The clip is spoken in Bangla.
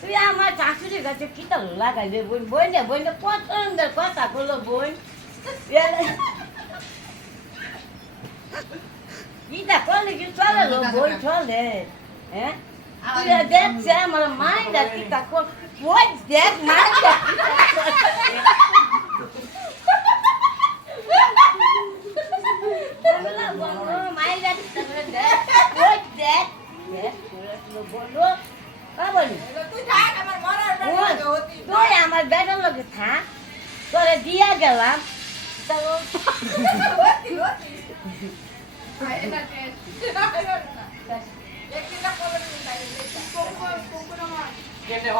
তুই আমার শাশুড়ির কাছে কি তো লাগাইবে বোন বোনে বোনে পছন্দের কথা বলো বোন ইটা করলে কি চলে লো বোন চলে হ্যাঁ তুই দেখছে আমার মাইরা কি তা কর ওই দেখ মাইরা মাইরা ওই দেখ বলো তুই আমার বেটার লোকে থাক তোরে দিয়া গেলাম কেটে